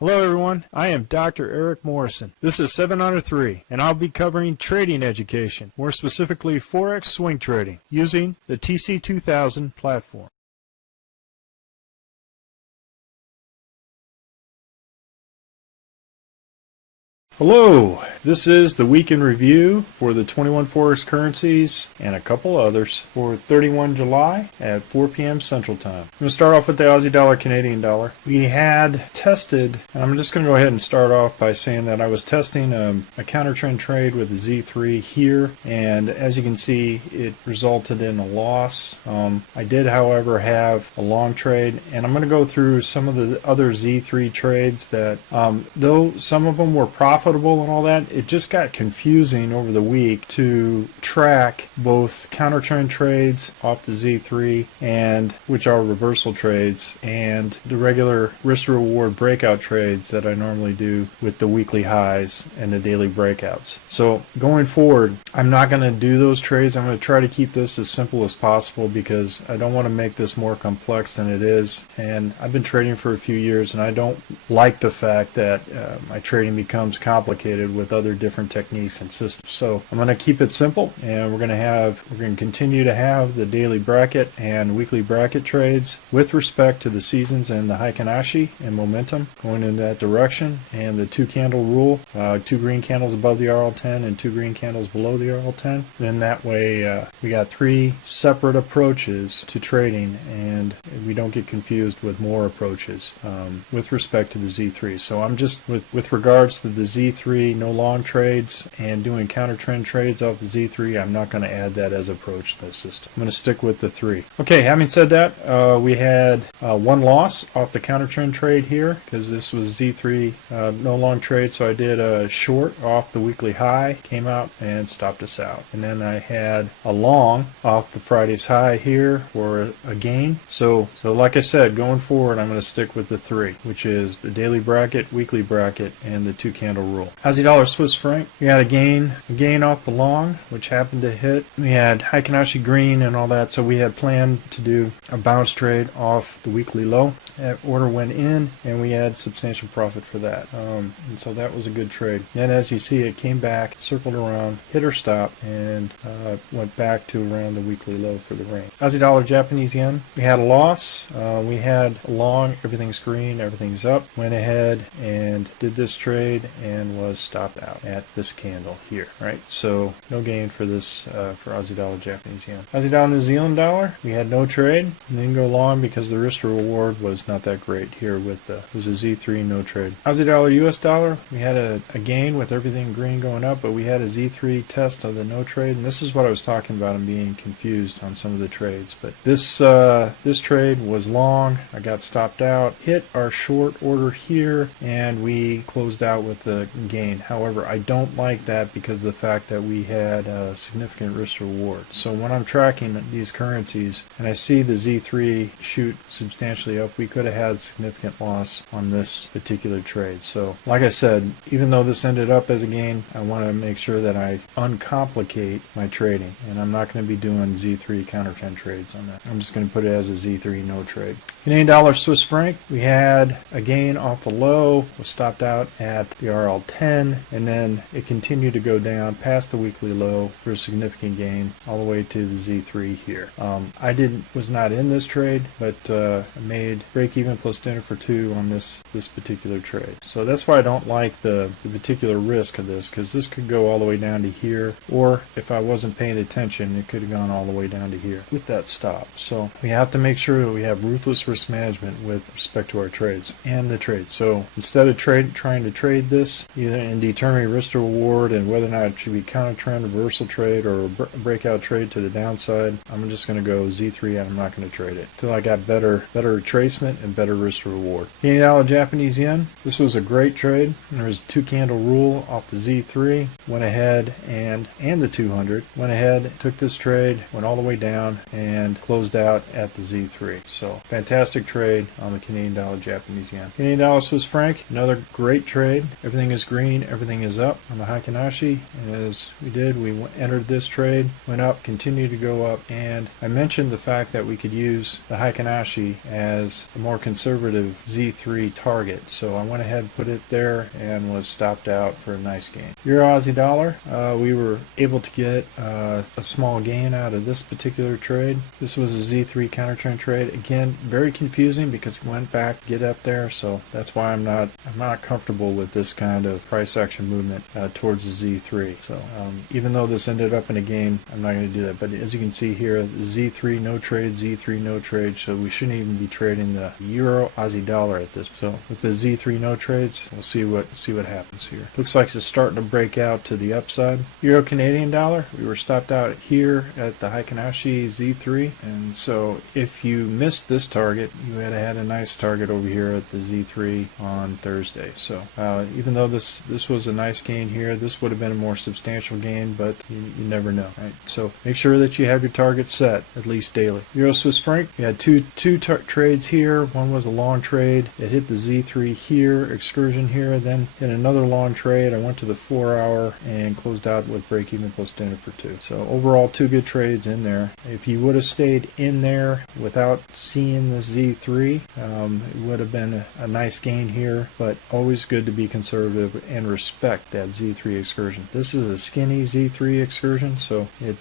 Hello everyone, I am Dr. Eric Morrison. This is 7 Under 3, and I'll be covering trading education, more specifically Forex swing trading, using the TC2000 platform. Hello, this is the week in review for the 21 Forex currencies and a couple others for 31 July at 4 p.m. Central Time. I'm going to start off with the Aussie dollar, Canadian dollar. We had tested, and I'm just going to go ahead and start off by saying that I was testing a counter trend trade with the Z3 here, and as you can see, it resulted in a loss. I did, however, have a long trade, and I'm going to go through some of the other Z3 trades that, though some of them were profitable and all that, it just got confusing over the week to track both counter trend trades off the Z3, and which are reversal trades, and the regular risk to reward breakout trades that I normally do with the weekly highs and the daily breakouts. So going forward, I'm not going to do those trades. I'm going to try to keep this as simple as possible because I don't want to make this more complex than it is, and I've been trading for a few years and I don't like the fact that my trading becomes complicated with other different techniques and systems. So I'm going to keep it simple, and we're going to continue to have the daily bracket and weekly bracket trades with respect to the seasons and the Heikin-Ashi and momentum going in that direction, and the two candle rule, 2 green candles above the RL10 and 2 green candles below the RL10. Then that way we got 3 separate approaches to trading, and we don't get confused with more approaches with respect to the Z3. So I'm just with regards to the Z3, no long trades and doing counter trend trades off the Z3, I'm not going to add that as approach to the system. I'm going to stick with the 3. Okay, having said that, we had one loss off the counter trend trade here because this was Z3 no long trade, so I did a short off the weekly high, came out and stopped us out. And then I had a long off the Friday's high here for a gain. So like I said, going forward, I'm going to stick with the 3, which is the daily bracket, weekly bracket, and the 2 candle rule. Aussie dollar, Swiss franc, we had a gain off the long, which happened to hit. We had Heikin-Ashi green and all that, so we had planned to do a bounce trade off the weekly low. That order went in, and we had substantial profit for that. And so that was a good trade. Then as you see, it came back, circled around, hit or stop, and went back to around the weekly low for the range. Aussie dollar, Japanese yen, we had a loss. We had a long, everything's green, everything's up. Went ahead and did this trade and was stopped out at this candle here, right? So no gain for this for Aussie dollar, Japanese yen. Aussie dollar, New Zealand dollar, we had no trade and didn't go long because the risk to reward was not that great here with it was a Z3 no trade. Aussie dollar, US dollar, we had a gain with everything green going up, but we had a Z3 test of the no trade, and this is what I was talking about and being confused on some of the trades. But this trade was long. I got stopped out, hit our short order here, and we closed out with the gain. However, I don't like that because of the fact that we had a significant risk reward. So when I'm tracking these currencies and I see the Z3 shoot substantially up, we could have had significant loss on this particular trade. So like I said, even though this ended up as a gain, I want to make sure that I uncomplicate my trading, and I'm not going to be doing Z3 counter trend trades on that. I'm just going to put it as a Z3 no trade. Canadian dollar, Swiss franc, we had a gain off the low, was stopped out at the RL10, and then it continued to go down past the weekly low for a significant gain all the way to the Z3 here. I was not in this trade, but I made break even plus dinner for 2 on this particular trade. So that's why I don't like the particular risk of this, because this could go all the way down to here, or if I wasn't paying attention, it could have gone all the way down to here with that stop. So we have to make sure that we have ruthless risk management with respect to our trades and the trades. So instead of trying to trade this either in determining risk to reward and whether or not it should be counter trend, reversal trade, or a breakout trade to the downside, I'm just going to go Z3 and I'm not going to trade it until I got better retracement and better risk to reward. Canadian dollar, Japanese yen, this was a great trade. There was a 2 candle rule off the Z3, went ahead and the 200 went ahead, took this trade, went all the way down and closed out at the Z3. So fantastic fantastic trade on the Canadian dollar, Japanese yen. Canadian dollar, Swiss franc, another great trade. Everything is green, everything is up on the Heikin-Ashi. As we did, we entered this trade, went up, continued to go up, and I mentioned the fact that we could use the Heikin-Ashi as a more conservative Z3 target. So I went ahead and put it there and was stopped out for a nice gain. Euro Aussie dollar, we were able to get a small gain out of this particular trade. This was a Z3 counter trend trade. Again, very confusing because it went back, get up there, so that's why I'm not comfortable with this kind of price action movement towards the Z3. So even though this ended up in a gain, I'm not going to do that. But as you can see here, Z3 no trade, Z3 no trade, so we shouldn't even be trading the Euro Aussie dollar at this. So with the Z3 no trades, we'll see what happens here. Looks like it's starting to break out to the upside. Euro Canadian dollar, we were stopped out here at the Heikin-Ashi Z3, and so if you missed this target, you had a nice target over here at the Z3 on Thursday. So even though this was a nice gain here, this would have been a more substantial gain, but you never know, right? So make sure that you have your target set at least daily. Euro Swiss franc, we had two trades here. One was a long trade. It hit the Z3 here, excursion here, then hit another long trade. I went to the 4-hour and closed out with break even plus dinner for 2. So overall, 2 good trades in there. If you would have stayed in there without seeing the Z3, it would have been a nice gain here, but always good to be conservative and respect that Z3 excursion. This is a skinny Z3 excursion, so it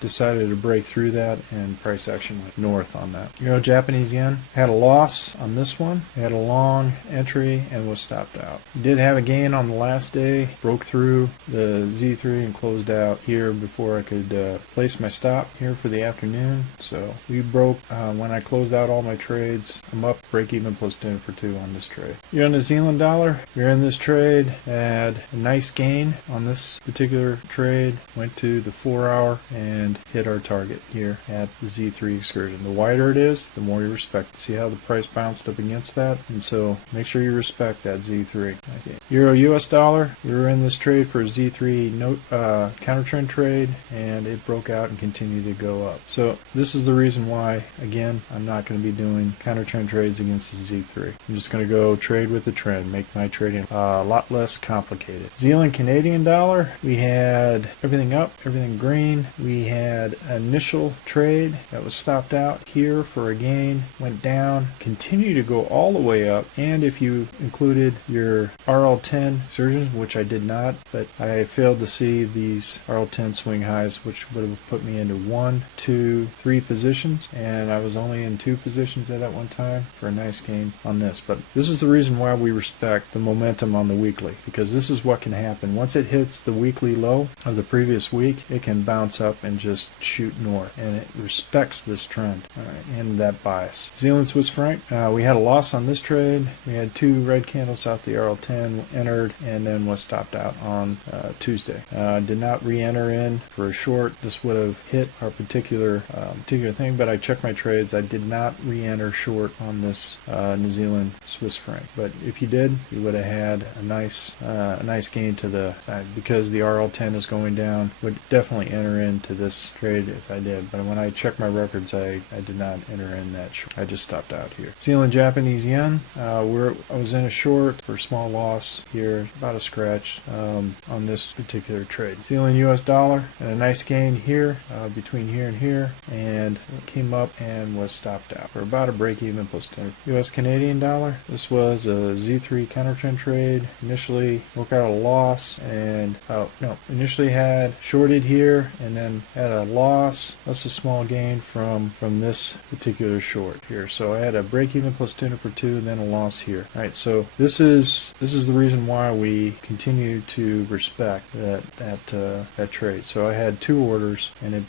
decided to break through that, and price action went north on that. Euro Japanese yen, had a loss on this one, had a long entry and was stopped out. Did have a gain on the last day, broke through the Z3 and closed out here before I could place my stop here for the afternoon. So we broke when I closed out all my trades. I'm up break even plus dinner for 2 on this trade. Euro New Zealand dollar, we're in this trade, had a nice gain on this particular trade, went to the 4-hour and hit our target here at the Z3 excursion. The wider it is, the more you respect it. See how the price bounced up against that? And so make sure you respect that Z3. Okay. Euro US dollar, we were in this trade for a Z3 counter trend trade, and it broke out and continued to go up. So this is the reason why, again, I'm not going to be doing counter trend trades against the Z3. I'm just going to go trade with the trend, make my trading a lot less complicated. Zealand Canadian dollar, we had everything up, everything green. We had an initial trade that was stopped out here for a gain, went down, continued to go all the way up, and if you included your RL10 excursions, which I did not, but I failed to see these RL10 swing highs, which would have put me into 1, 2, 3 positions, and I was only in 2 positions at that one time for a nice gain on this. But this is the reason why we respect the momentum on the weekly, because this is what can happen. Once it hits the weekly low of the previous week, it can bounce up and just shoot north, and it respects this trend, all right, and that bias. Zealand Swiss franc, we had a loss on this trade. We had 2 red candles out the RL10, entered, and then was stopped out on Tuesday. Did not re-enter in for a short. This would have hit our particular thing, but I checked my trades. I did not re-enter short on this New Zealand Swiss franc. But if you did, you would have had a nice gain to the because the RL10 is going down. Would definitely enter into this trade if I did. But when I checked my records, I did not enter in that short. I just stopped out here. Zealand Japanese yen, I was in a short for a small loss here, about a scratch on this particular trade. Zealand US dollar, and a nice gain here between here and here, and it came up and was stopped out for about a break even plus 10. US Canadian dollar, this was a Z3 counter trend trade. Initially worked out a loss, and initially had shorted here and then had a loss. That's a small gain from this particular short here. So I had a break even plus 10 for 2 and then a loss here. All right, so this is the reason why we continue to respect that trade. So I had 2 orders and it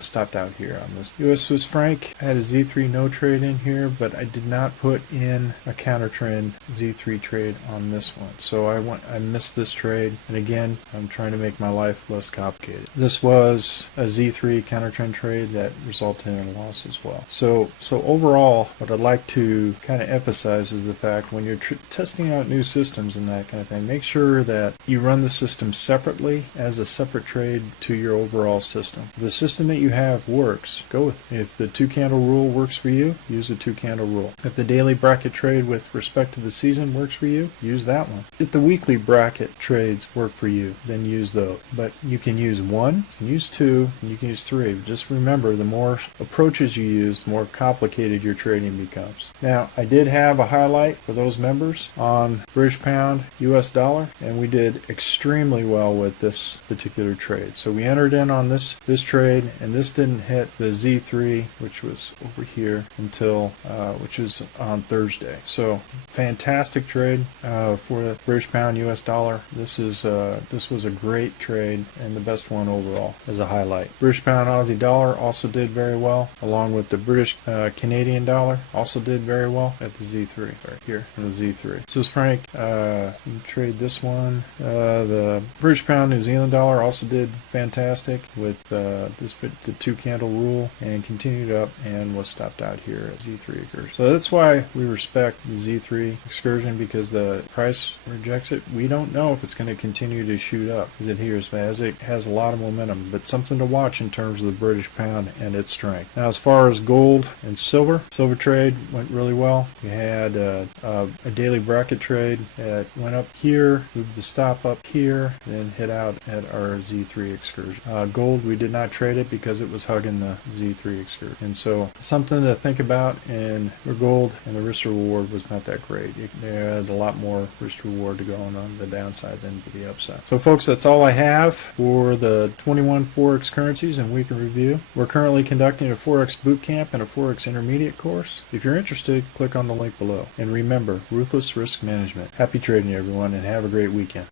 stopped out here on this. US Swiss franc, I had a Z3 no trade in here, but I did not put in a counter trend Z3 trade on this one. So I missed this trade, and again, I'm trying to make my life less complicated. This was a Z3 counter trend trade that resulted in a loss as well. So overall, what I'd like to kind of emphasize is the fact when you're testing out new systems and that kind of thing, make sure that you run the system separately as a separate trade to your overall system. If the system that you have works, go with it. If the 2 candle rule works for you, you, use the 2-candle rule. If the daily bracket trade with respect to the season works for you, use that one. If the weekly bracket trades work for you, then use those. But you can use 1, you can use 2, and you can use 3. Just remember, the more approaches you use, the more complicated your trading becomes. Now, I did have a highlight for those members on British pound, US dollar, and we did extremely well with this particular trade. So we entered in on this trade, and this didn't hit the Z3, which was over here, until which is on Thursday. So fantastic trade for the British pound, US dollar. This was a great trade and the best one overall as a highlight. British pound, Aussie dollar also did very well, along with the British Canadian dollar also did very well at the Z3 right here in the Z3. This is Franc. You trade this one. The British pound, New Zealand dollar also did fantastic with the 2-candle rule, and continued up and was stopped out here at Z3 excursion. So that's why we respect the Z3 excursion, because the price rejects it. We don't know if it's going to continue to shoot up as it has a lot of momentum, but something to watch in terms of the British pound and its strength. Now, as far as gold and silver trade went really well. We had a daily bracket trade that went up here, moved the stop up here, then hit out at our Z3 excursion. Gold, we did not trade it because it was hugging the Z3 excursion. And so something to think about, and for gold, and the risk reward was not that great. There had a lot more risk reward to go on the downside than to the upside. So folks, that's all I have for the 21 Forex currencies and week in review. We're currently conducting a Forex bootcamp and a Forex intermediate course. If you're interested, click on the link below. And remember, ruthless risk management. Happy trading, everyone, and have a great weekend.